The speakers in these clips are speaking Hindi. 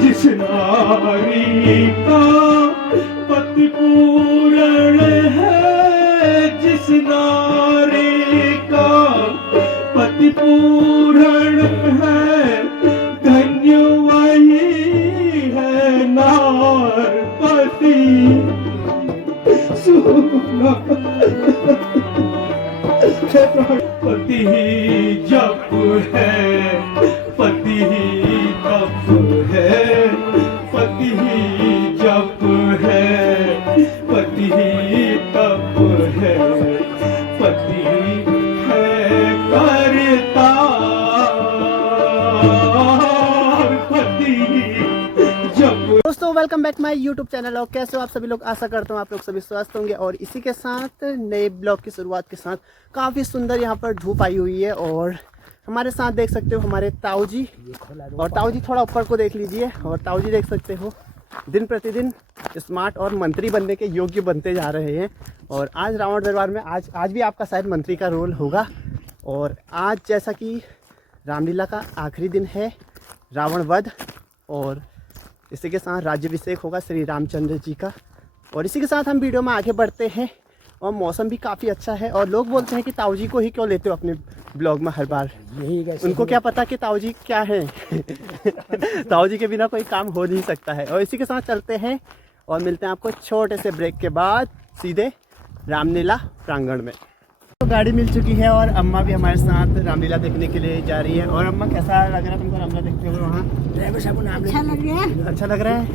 जिस नारी का पति पूर्ण है, जिस नारी का पति पूर्ण है, धन्य वही है नारपति। पति ही जप है, पति ही तप है, पति ही जप है, पति ही तप है, पति है करता, पति जप। दोस्तों welcome back my YouTube channel. और कैसे हो आप सभी लोग? आशा करता हूँ आप लोग सभी स्वस्थ होंगे। और इसी के साथ नए ब्लॉग की शुरुआत के साथ काफ़ी सुंदर यहाँ पर धूप आई हुई है। और हमारे साथ देख सकते हो हमारे ताऊ जी, और ताऊ जी थोड़ा ऊपर को देख लीजिए। और ताऊ जी देख सकते हो दिन प्रतिदिन स्मार्ट और मंत्री बनने के योग्य बनते जा रहे हैं। और आज रावण दरबार में आज भी आपका शायद मंत्री का रोल होगा। और आज जैसा कि रामलीला का आखिरी दिन है, रावण वध, और इसी के साथ राज्याभिषेक होगा श्री रामचंद्र जी का। और इसी के साथ हम वीडियो में आगे बढ़ते हैं। और मौसम भी काफ़ी अच्छा है। और लोग बोलते हैं कि ताऊ जी को ही क्यों लेते हो अपने ब्लॉग में हर बार? उनको क्या पता कि ताऊ जी क्या है। ताऊ जी के बिना कोई काम हो नहीं सकता है। और इसी के साथ चलते हैं और मिलते हैं आपको छोटे से ब्रेक के बाद सीधे रामलीला प्रांगण में। तो गाड़ी मिल चुकी है और अम्मा भी हमारे साथ रामलीला देखने के लिए जा रही है। और अम्मा कैसा लग रहा है तुमको रामलीला देखते हुए वहाँ? ड्राइवर साहब को नाम अच्छा लग रहा है। अच्छा लग रहा है।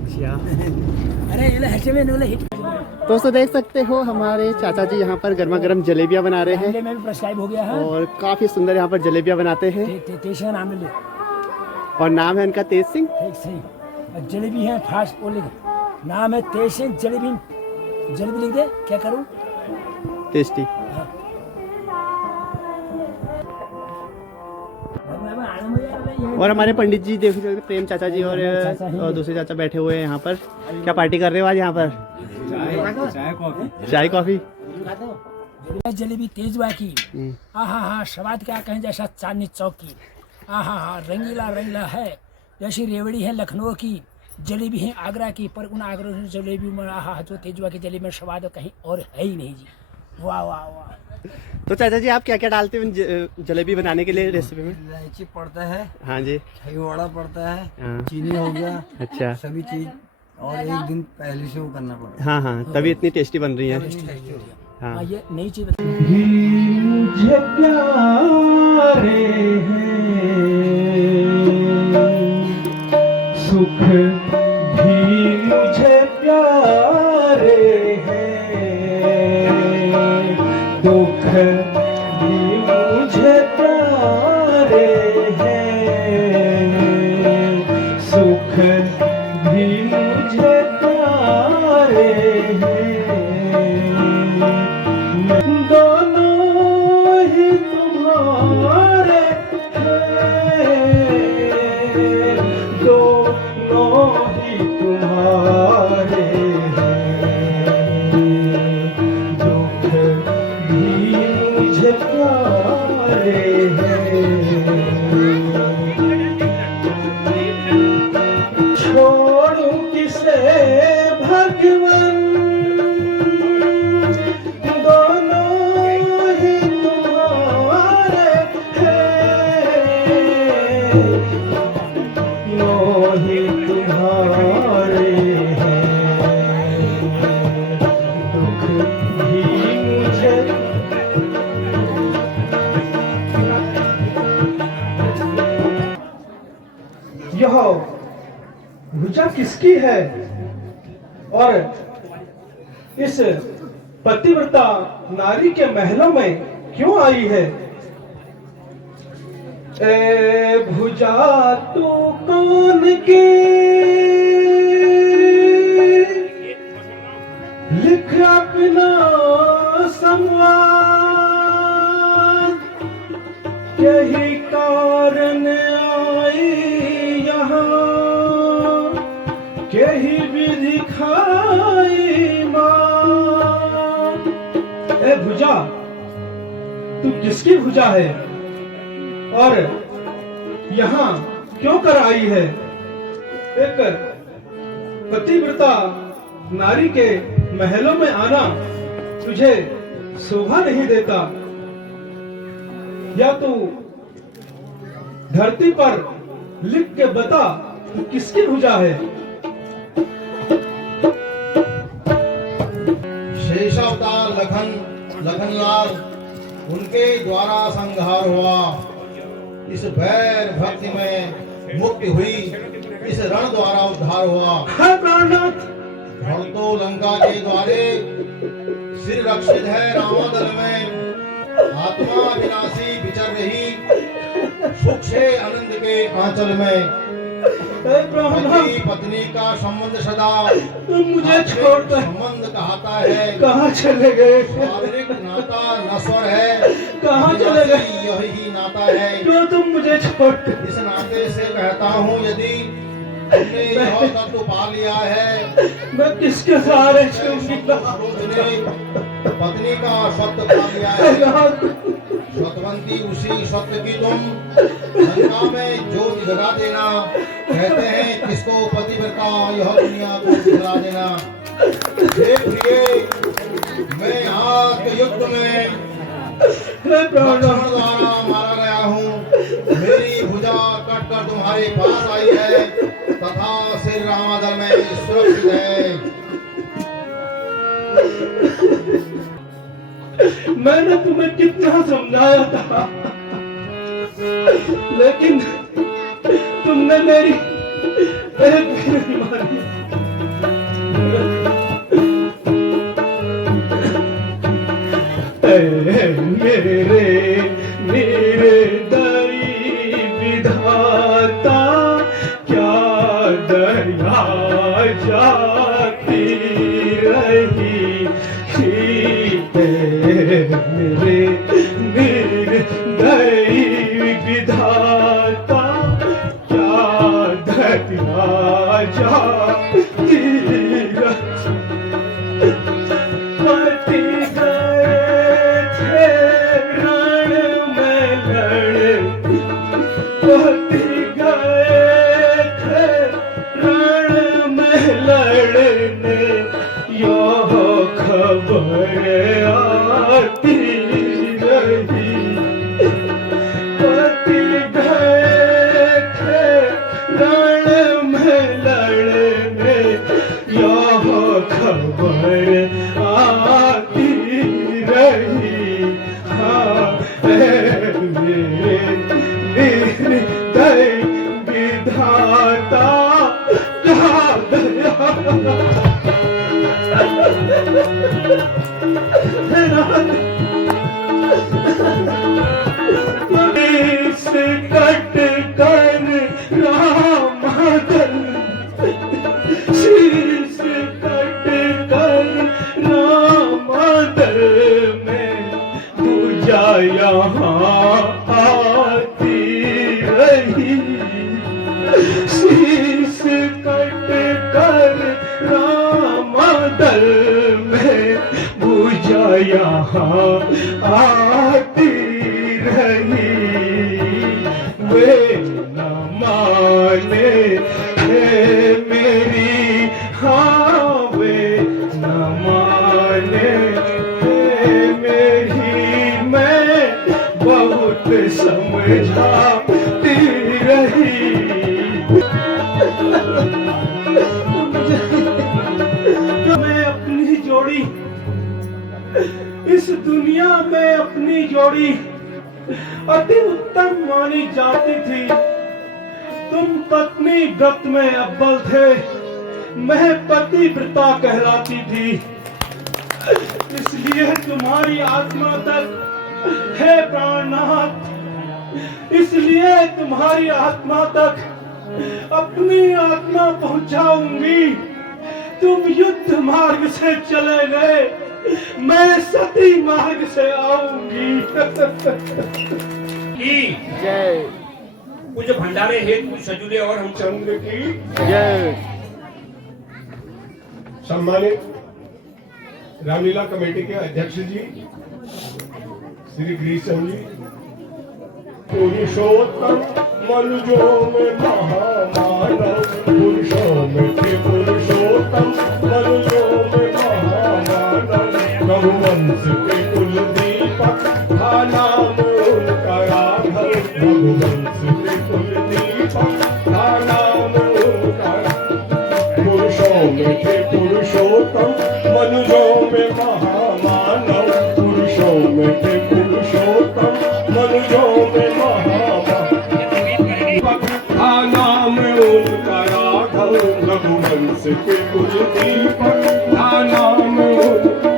अच्छा, अरे ये हिट दोस्तों देख सकते हो हमारे चाचा जी यहाँ पर गर्मा गर्म जलेबियाँ बना रहे हैं। में भी प्रेस्क्राइब हो गया है। और काफ़ी सुंदर यहाँ पर जलेबियाँ बनाते हैं। तेज का नाम ले, और नाम है इनका तेज सिंह। ठीक सही। और जलेबी है फास्ट वो लिख, नाम है तेज सिंह जलेबी। जलेबी लिख दे, क्या करूँ? टेस्टी। और हमारे पंडित जी देख सकते प्रेम चाचा जी और दूसरे चाचा बैठे हुए हैं यहाँ पर। क्या पार्टी कर रहे हो आज यहाँ पर? चाय कॉफी। जलेबी तेजवा की, आहा हा स्वाद क्या कहें जैसा चांदनी चौक की, आहा हा रंगीला रंगीला है जैसी रेवड़ी है लखनऊ की, जलेबी है आगरा की। पर उन आगरा की जलेबी में आहा जो तेजवा की जलेबी में स्वाद कहीं और है ही नहीं जी। वाह वाह वाह। तो चाचा जी आप क्या क्या डालते हो जलेबी बनाने के लिए रेसिपी में? इलायची पड़ता है, हाँ जी, वड़ा पड़ता है, हाँ। चीनी हो गया, अच्छा, सभी चीज। और एक दिन पहले से वो करना पड़ता हाँ हाँ, तभी इतनी टेस्टी बन रही है। हाँ, हाँ ये नई चीज मुझे प्यारे हैं, सुख भी मुझे प्यारे हैं, दुख भी मुझे प्यारे हैं, सुख भी मुझे प्यारे हैं, दोनों ही तुम्हारे हैं, दोनों ही तुम्हारे हैं, दुख भी मुझे प्यारे हैं, छोड़ूं किसे भगवान, यह भुजा किसकी है और इस पतिव्रता नारी के महलों में क्यों आई है? ए भुजा तू कौन की, लिख अपना संवाद, यही कारण आई यहाँ, यही विधि खाई माँ। ए भुजा तू किसकी भुजा है और यहाँ क्यों कर आई है? एक पतिव्रता नारी के महलों में आना तुझे शोभा नहीं देता? या तू धरती पर लिख के बता तू किसकी भुजा है? शेषावतार लखनलाल उनके द्वारा संहार हुआ। इस बैर भक्ति में मुक्ति हुई, इस रण द्वारा उद्धार हुआ। है प्राणनाथ, तो लंका के द्वारे सिर रक्षित है रावण में। आत्मा विनाशी विचर रही सुख से आनंद के आंचल में। पति पत्नी का संबंध सदा तुम मुझे छोड़कर संबंध कहता है। कहाँ चले गए? शारीरिक नाता नश्वर है, कहाँ चले गए? यही नाता है। क्यों तुम मुझे छोड़? इस नाते से कहता हूँ, यदि तुमने यह तत्व पा लिया है, मैं किसके सहारे चलूंगा? ने पत्नी का सत्य पा लिया है। सतवंती उसी सत्य की तुम लंका में ज्योत जगा देना। कहते हैं किसको पतिव्रता यह दुनिया को दिखला देना। हे प्रिय, मैं आज के युद्ध में लक्ष्मण द्वारा मारा गया हूँ। मेरी भुजा कटकर तुम्हारे पास आई है तथा सिर रामादल में सुरक्षित है। मैंने तुम्हें कितना समझाया था, लेकिन तुमने मेरी एक भी नहीं मानी। मेरे निर्दयी विधाता, क्या दया जाती रही। मेरे निर्दयी विधाता, क्या दया जाती रही। पति गए थे रण में लड़, पति गए थे रण में लड़ने, यह खबर आती रही। पति गए थे रण में लड़ने, यह खबर आती रही। हाँ, मेरे निर्दयी विधाता, क्या दया कट कर रामादल, शीश कट कर रामादल में पूजा यहाँ आती रही। शीश कट कर रामादल में पूजा यहाँ आती रही। वे न माने थे मेरी, हाँ वे न माने थे मेरी, मैं बहुत समझाती रही। मैं अपनी जोड़ी इस दुनिया में अपनी जोड़ी अति उत्तम मानी जाती थी। तुम पत्नी व्रत में अव्वल थे, मैं पतिव्रता कहलाती थी। इसलिए तुम्हारी आत्मा तक, हे प्राणनाथ, इसलिए तुम्हारी आत्मा तक अपनी आत्मा पहुंचाऊंगी। तुम युद्ध मार्ग से चले गए, मैं सती मार्ग से आऊंगी। की जय कुछ भंडारे हेतु सजुले और हम चंद्र की जय। सम्मानित रामलीला कमेटी के अध्यक्ष जी श्री गिरीश जी, पुरुषोत्तम मनुजों में महामानव, पुरुषों में थे पुरुषोत्तम मनुजों में महामानव, रघुवंश के कुल दीपक था नाम उनका राघव, रघुवंश के कुल दीपक था नाम उनका राघव। पुरुषों में थे पुरुषोत्तम मनुजों में महामानव, पुरुषों में थे पुरुषोत्तम मनुजों में था नाम उनका राघव, रघुवंश के कुल दीपक था नाम उनका।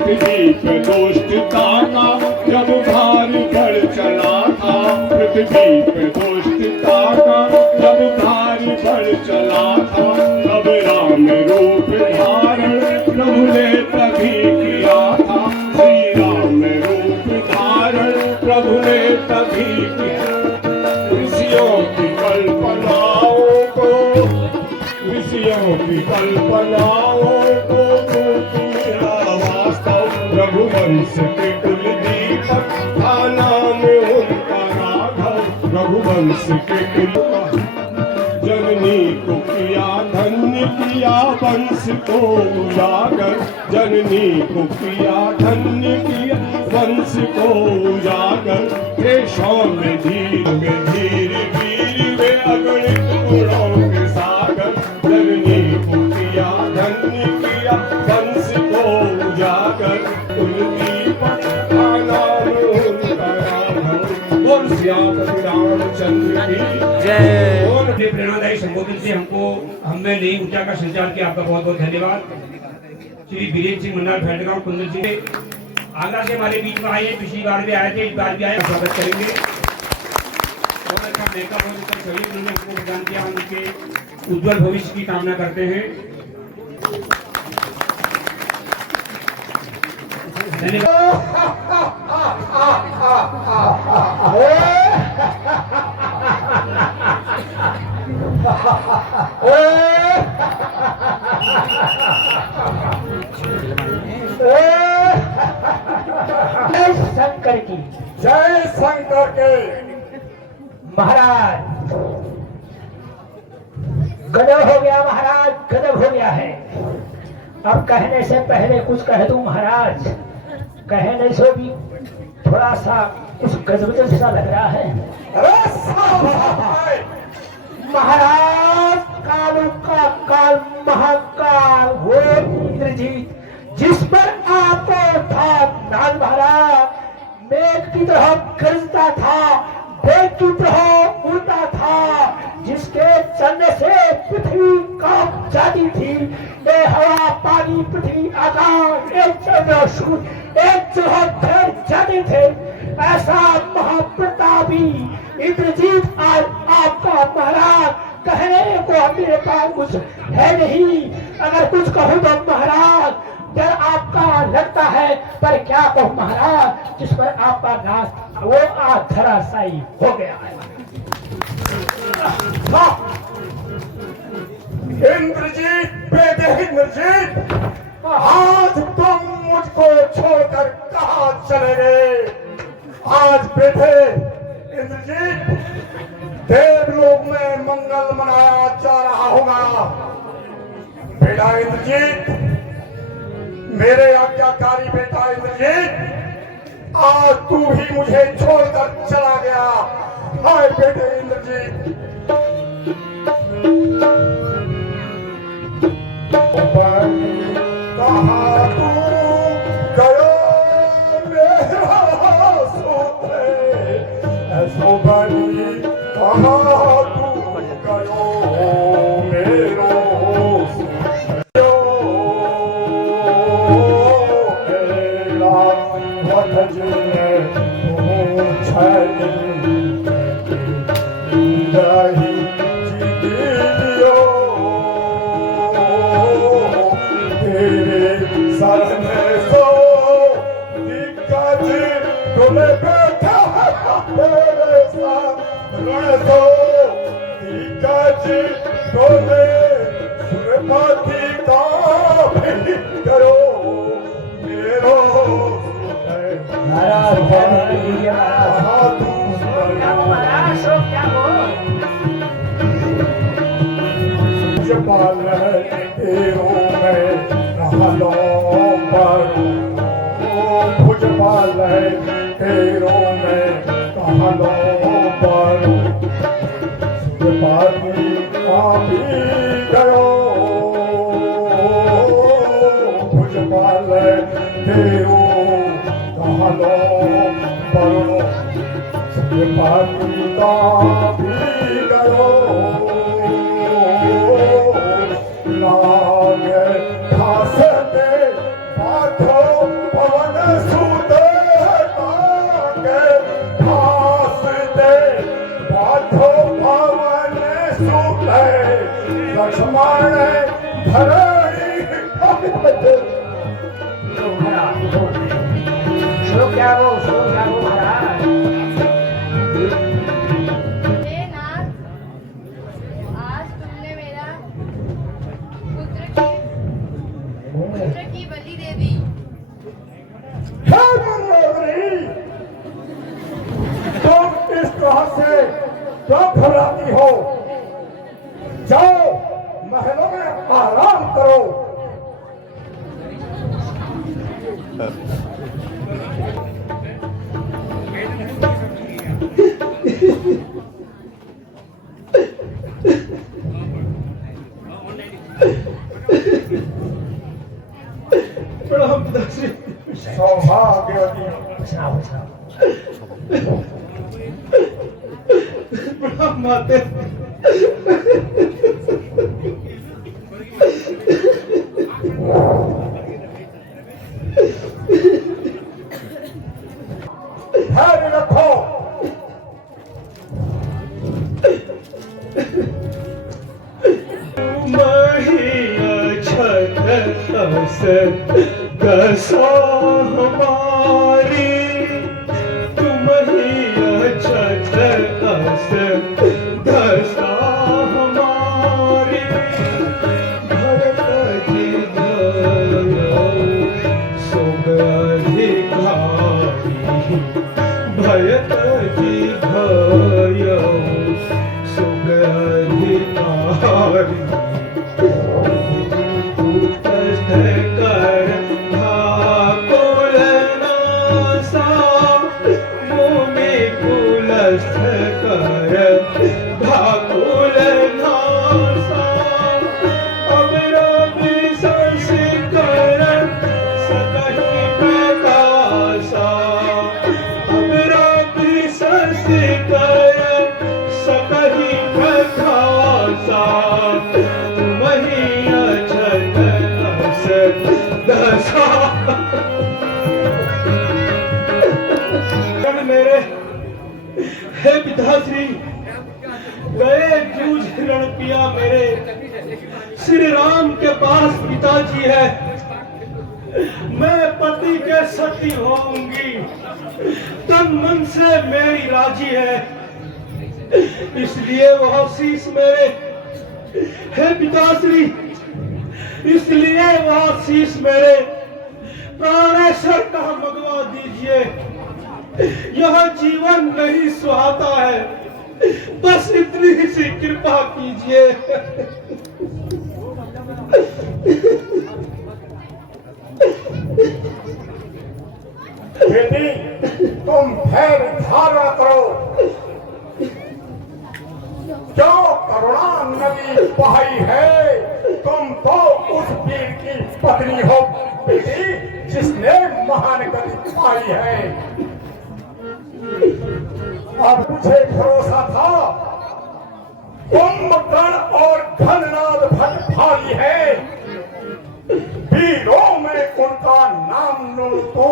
पृथ्वी पे दोष्टता का जब भार बढ़ चला था, पृथ्वी पे दोष्टता का जब भार बढ़ चला था, तब राम रूप धारण प्रभु ने तभी किया था, श्री राम रूप धारण प्रभु ने तभी किया। ऋषियों की कल्पनाओं को, ऋषियों की कल्पनाओं को मेरा वास्तव, रघुवंश के कुल दीपक था नाम उनका राघव, रघुवंश के कुल। जननी को किया धन्य किया वंश को उजागर, जननी को किया धन्य किया वंश को उजागर, देशों में धीर वीर वे अगणित गुणों के सागर, जननी को किया धन्य किया वंश को उजागर, कुल दीपक का नाम उनका राघव। बोल श्यामपति रामचंद्र की जय। प्रेरणादायी संबोधन से हम में नई ऊर्जा का संचार किया। आपका बहुत बहुत धन्यवाद। श्री वीरेंद्र सिंह मन्नार फैलगांव कुंदन सिंह आगरा से हमारे बीच में आए, पिछली बार भी आए थे, इस बार भी आए, स्वागत करेंगे। और अच्छा मेकअप और सभी उन्होंने हमको प्रदान किया, हम उनके उज्जवल भविष्य की कामना करते हैं। शंकर की जय शंकर के। महाराज गजब हो गया, महाराज गजब हो गया है। अब कहने से पहले कुछ कह दूं महाराज, कहने से भी थोड़ा सा कुछ गजब जैसा लग रहा है। महाराज कालों का काल महाकाल वो इंद्रजीत, जिस पर आपको था नाग महाराज, मेघ की तरह गरजता था, बेग की तरह उड़ता था, जिसके चलने से पृथ्वी कांप जाती थी। ये हवा पानी पृथ्वी आकाश एक चंद्र सूर्य एक जगह ठहर जाते थे। ऐसा महाप्रतापी इंद्रजीत आज आपका महाराज, कहने को मेरे पास कुछ है नहीं। अगर कुछ कहूँ तो महाराज डर आपका लगता है, पर क्या कहूँ महाराज, जिस पर आपका नाश वो आज धराशायी हो गया है। इंद्रजीत, बेटे इंद्रजीत, आज तुम मुझको छोड़कर कहाँ चले गए? आज बेटे इंद्रजीत, देवलोक में मंगल मनाया जा रहा होगा। बेटा इंद्रजीत, मेरे आज्ञाकारी बेटा इंद्रजीत, आज तू ही मुझे छोड़कर चला गया। हाय बेटे इंद्रजीत, कहाँ तू गयो मेरा सोते, ऐसो बनी कहाँ तू गयो मेरो करो कहाँ तुम गयो जबाल तेरों में रहलो परो भुजबाल तेरों में कहलो परो सुरपाती पापी गयो भुजबाल तेरों कहलो परो सुरपाती पापी गयो लागे खासते पाठो पवन सुते लागे खासते पाठो पवन सुते लक्ष्मण धरणी श्लोक क्या वो महाराज। हे नाथ, आज तुमने मेरा पुत्र की बलि दे दी। हे मंदोदरी तुम इस तरह से क्यों घबराती हो जाओ महलों में आराम करो प्रणाम पिताश्री। सौभाग्यवती प्रणाम माते। धैर्य रखो दशा हमारी तुम ही अछत दशा हमारी भरत जी भयो शुभ अधिकारी भरत जी भयो शुभ अधिकारी मेरे हे पिताश्री गए जूझ रण पिया मेरे श्री राम के पास पिताजी है मैं पति के सती होऊंगी तन मन से मेरी राजी है इसलिए वह शीश मेरे हे पिताश्री इसलिए वह शीश मेरे प्राणेश्वर का मंगवा दीजिए यह जीवन नहीं सुहाता है बस इतनी सी कृपा कीजिए बेटी तुम धैर्य धारण करो जो करुणा नदी बहाई है तुम तो उस वीर की पत्नी हो बेटी जिसने महान गति पाई है अब मुझे भरोसा था कुंभकर्ण और घननाद भट्ट भाई है वीरों में उनका नाम लूं तो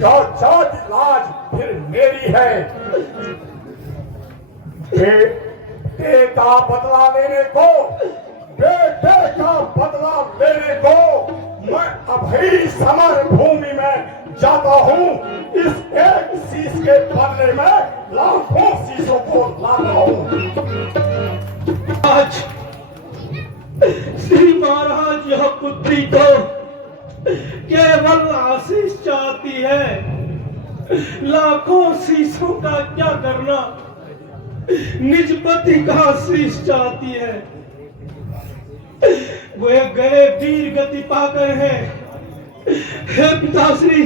जाज लाज फिर मेरी है बेटे का बदला लेने को बेटे का बदला लेने को मैं अभी समर भूमि में जाता हूँ इस एक शीश के बदले में लाखों शीशों को लाता हूँ आज श्री महाराज यह पुत्री को केवल आशीष चाहती है, लाखों शीशों का क्या करना, निज पति का आशीष चाहती है। वे गए वीर गति पाकर है, हे पिताश्री,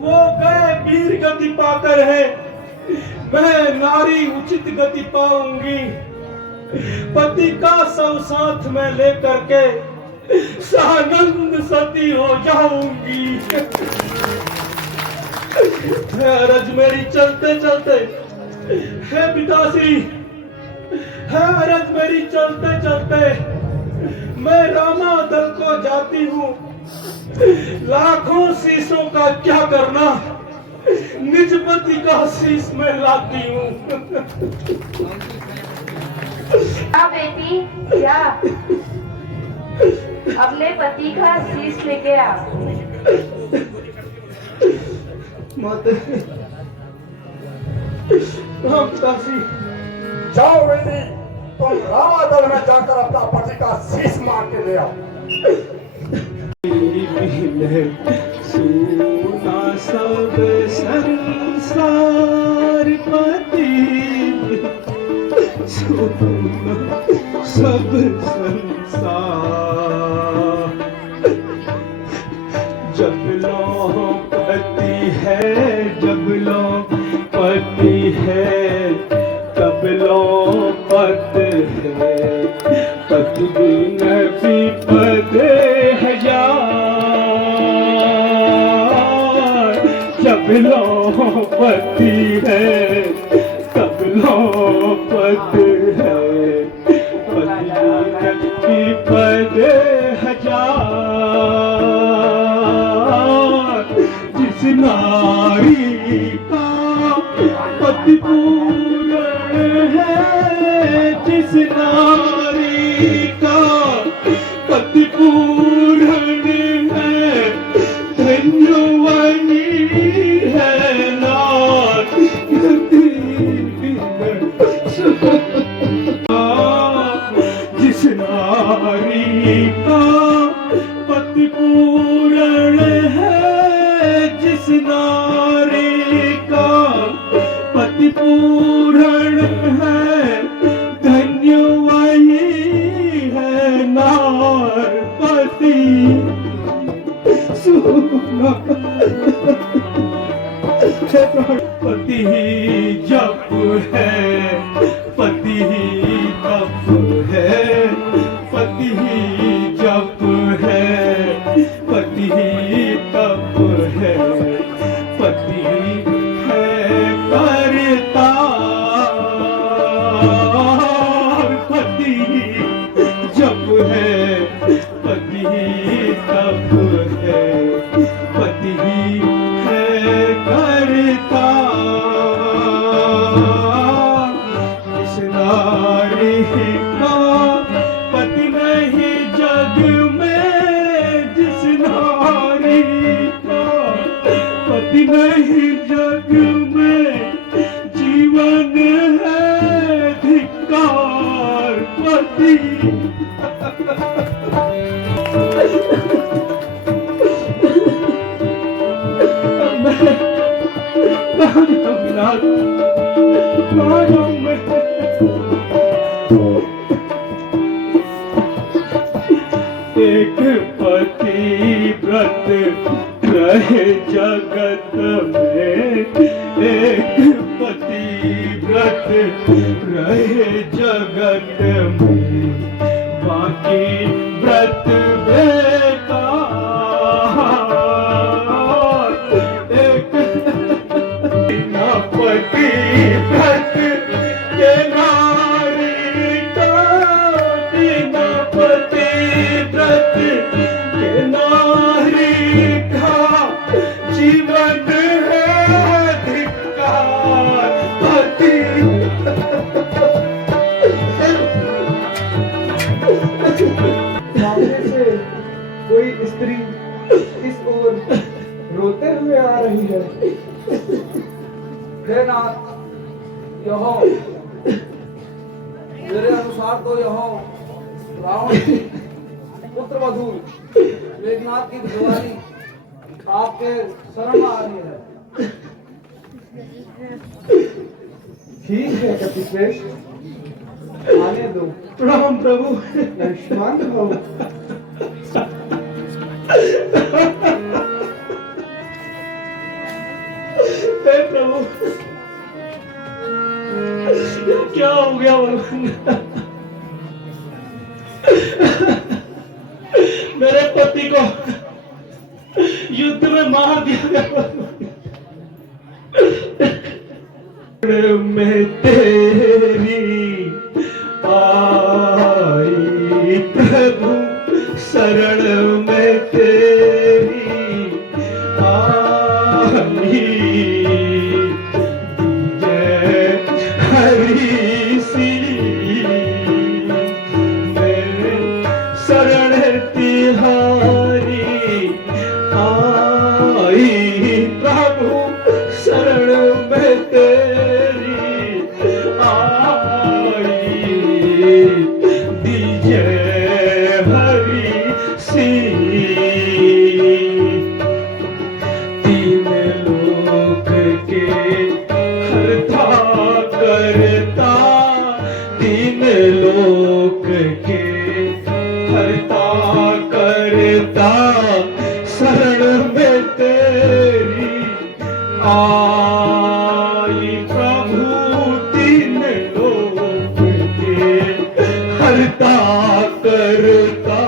वो गए वीर गति पाकर है, मैं नारी उचित गति पाऊंगी। पति का शव साथ में लेकर के सानंद सती हो जाऊंगी। है अरज मेरी चलते चलते, हे पिताश्री, है अरज मेरी चलते चलते, मैं रामा दल को जाती हूँ। लाखों शीशों का क्या करना, निज पति का शीश में लाती हूँ। बेटी क्या अपने पति का शीश लेके आ। माता, हाँ पिताश्री। जाओ बेटी, तुम रामादल में जाकर अपना पति का शीश मार के ले आओ। सुना सब संसार पति, सुना सब संसार, जब लो पति है, जब लो पति है, तब लो पत है, पत बिन विपद हजार, जब लो पति है, तब लो पत है, पत बिन विपद हजार। जिस नारी का पति पूर्ण है, जिस नारी का पति पूर्ण है, धन्य वही है नारी। जिस नारी का पति पूर्ण है, जिस नारी का पति पूर्ण है, धन्य वही है नारपति। सुना पति ही जप है, पति ही तप है, पति ही जप है, पति ही तप है, पति है करता, पति जप है, पति तप है, पति है करता। इस नारी का पति नहीं जग में, जिस नारी का पति नहीं जग में, जीवन है धिक्कार पति। एक पति व्रत रहे जगत में, एक पति व्रत रहे जगत में, बाकी व्रत बेकार। एक पति व्रत के नारी का, बिना पति व्रत के नारी का, जीवन है धिक्कार पति। सामने से कोई स्त्री इस ओर रोते हुए आ रही है। हे नाथ, यह मेरे अनुसार तो यह रावण की पुत्र वधू मेघनाथ की विधवानी आपके शरण में आ रही है। ठीक है कपिश्रेष्ठ, आने दो। प्रणाम प्रभु। आयुष्मान भव। हे प्रभु, ये क्या हो गया भगवान? मेरे पति को युद्ध में मार दिया गया। मैं तेरी आई प्रभु शरण में तेरी आई, जय हरि सी मैं शरण तिहारी आई, प्रभु शरण में तेरी आई, दीजय हरि सी। तीन लोक के हरता करता, तीन लोक के हरता करता, शरण में तेरी आई, प्रभु तीन लोक के हरता करता,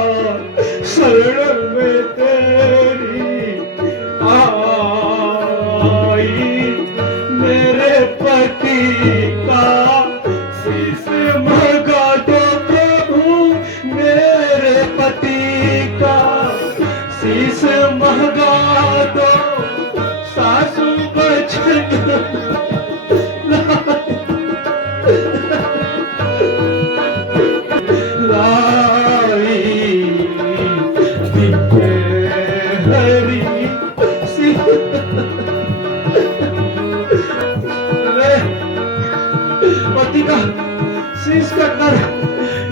शरण में तेरी आई। मेरे पति का शीश महका दो प्रभु, मेरे पति का शीश महका दो, सासू बचन लाई, दिव्य हरि सी। पति का शीश कटकर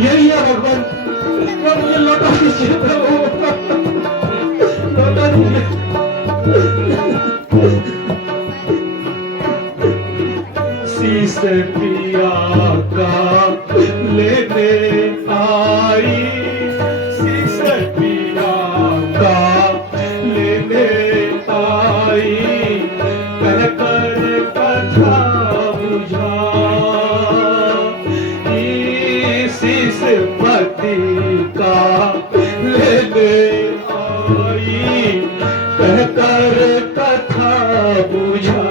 यही है भगवान। प्रभु ये लौटा दीजिए, प्रभु लौटा दीजिए। शीश पिया का लेने आई, शीश पिया का लेने आई, कह कर कथा बुझा, शीश पति का लेने आई, कह कर कथा बुझा।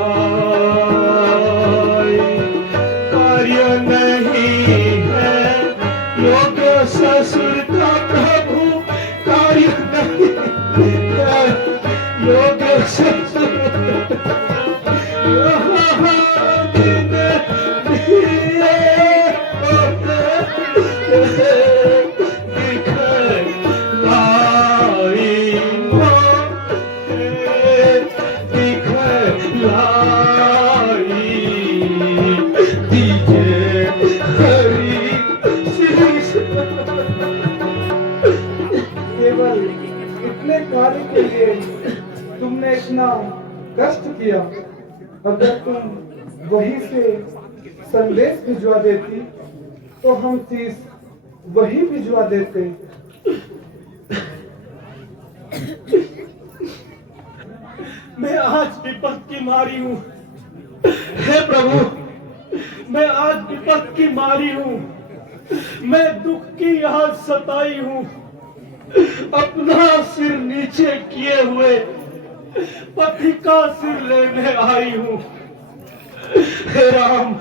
कार्य नहीं है योग्य ससुर का प्रभु, कार्य नहीं है योग्य ससुर। केवल इतने कार्य के लिए तुमने इतना कष्ट किया। अगर तुम वहीं से संदेश भिजवा देती तो हम शीश वही भिजवा देते। मैं आज विपद की मारी हूँ। हे प्रभु, मैं आज विपद की मारी हूँ। मैं दुख की आज सताई हूँ। अपना सिर नीचे किए हुए पति का सिर लेने आई हूँ। हे राम,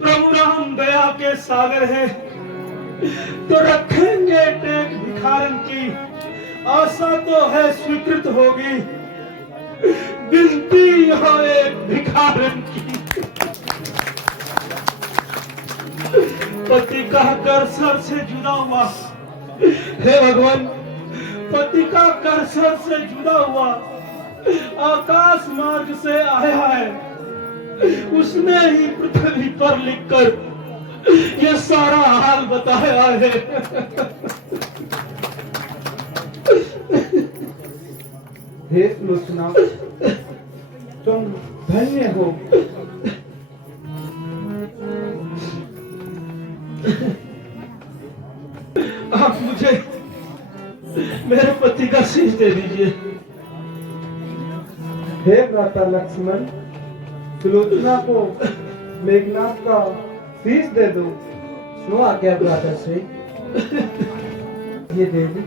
प्रभु राम दया के सागर हैं, तो रखेंगे टेक भिखारन की। आशा तो है स्वीकृत होगी, विनती यहाँ एक भिखारन की। पति का कर सर से जुदा हुआ, हे भगवान, पति का कर सर से जुदा हुआ, आकाश मार्ग से आया है। उसने ही पृथ्वी पर लिखकर ये सारा हाल बताया है। हे सुलोचना, तुम धन्य हो। आप मुझे मेरे पति का शीश दे दीजिए। हे भ्राता लक्ष्मण, सुलोचना को मेघनाथ का शीश दे दो। શું આज्ञા ભ્રાતાશ્રી? ये देवी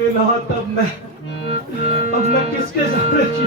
इलाहा, अब मैं किसके सहारे की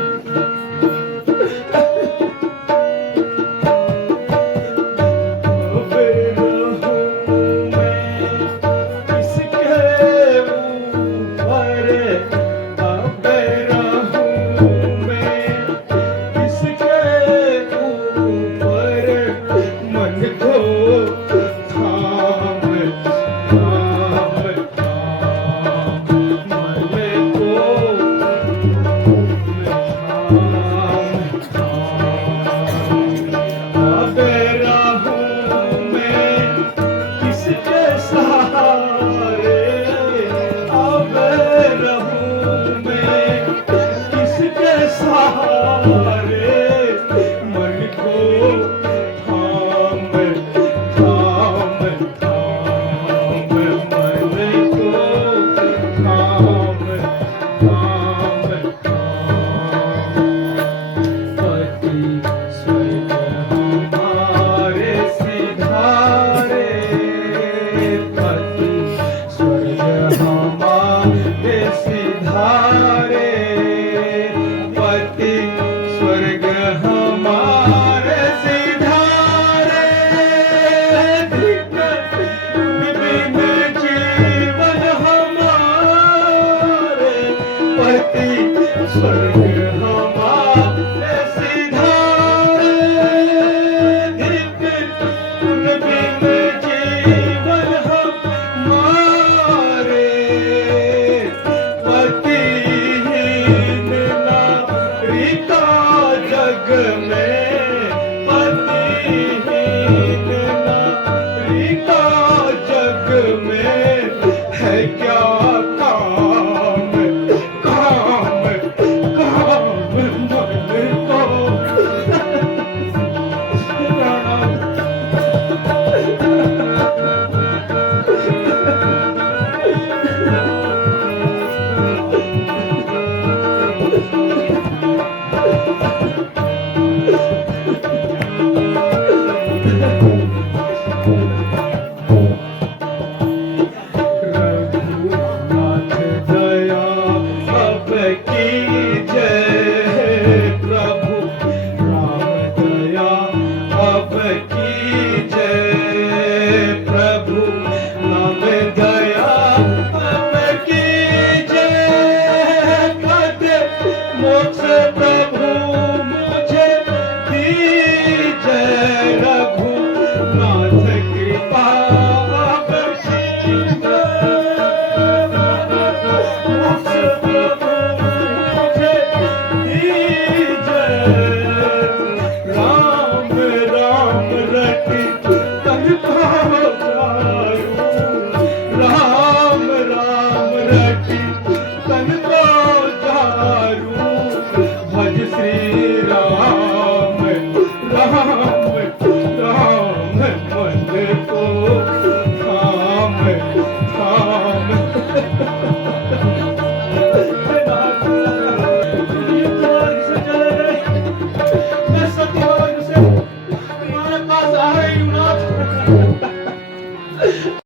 राम राम रटी